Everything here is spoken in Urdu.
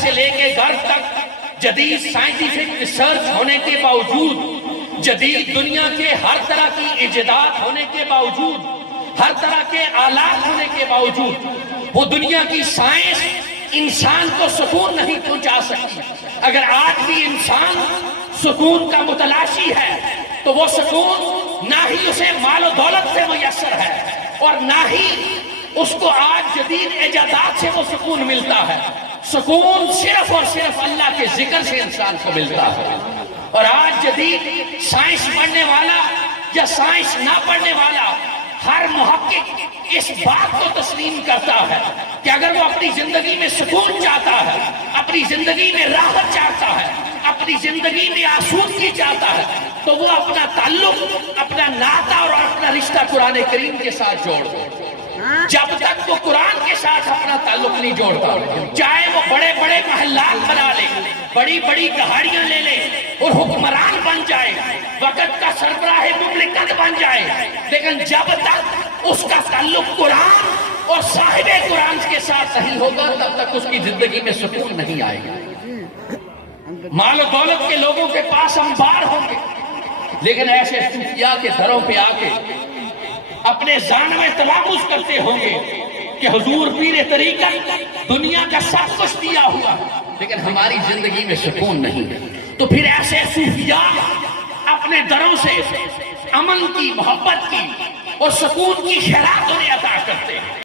سے لے کے غرب تک جدید سائنٹیفک ریسرچ ہونے کے باوجود، جدید دنیا کے ہر طرح کی ایجادات ہونے کے باوجود، ہر طرح کے آلات ہونے کے باوجود، وہ دنیا کی سائنس انسان کو سکون نہیں پہنچا سکتی۔ اگر آج بھی انسان سکون کا متلاشی ہے تو وہ سکون نہ ہی اسے مال و دولت سے میسر ہے، اور نہ ہی اس کو آج جدید ایجادات سے وہ سکون ملتا ہے۔ سکون صرف اور صرف اللہ کے ذکر سے انسان کو ملتا ہے۔ اور آج جدید سائنس پڑھنے والا یا سائنس نہ پڑھنے والا ہر محقق اس بات کو تسلیم کرتا ہے کہ اگر وہ اپنی زندگی میں سکون چاہتا ہے، اپنی زندگی میں راحت چاہتا ہے، اپنی زندگی میں آسودگی چاہتا ہے، تو وہ اپنا تعلق، اپنا ناطہ اور اپنا رشتہ قرآن کریم کے ساتھ جوڑ دے۔ جب تک وہ قرآن کے ساتھ اپنا تعلق نہیں جوڑتا، چاہے وہ بڑے بڑے محلات بنا لے، بڑی بڑی گاڑیاں لے لے اور حکمران بن جائے، وقت کا سربراہ مملکت بن جائے، لیکن جب تک اس کا تعلق قرآن اور صاحب قرآن کے ساتھ نہیں ہوگا، تب تک اس کی زندگی میں سکون نہیں آئے گا۔ مال و دولت کے لوگوں کے پاس انبار ہوں گے، لیکن ایسے صوفیاء کے دروں پہ آ کے اپنے ذہن میں تلامس کرتے ہوں گے کہ حضور پیر طریقت دنیا کا سب کچھ دیا ہوا، لیکن ہماری زندگی میں سکون نہیں ہے۔ تو پھر ایسے صوفیاء اپنے دروں سے امن کی، محبت کی اور سکون کی خیرات انہیں عطا کرتے ہیں۔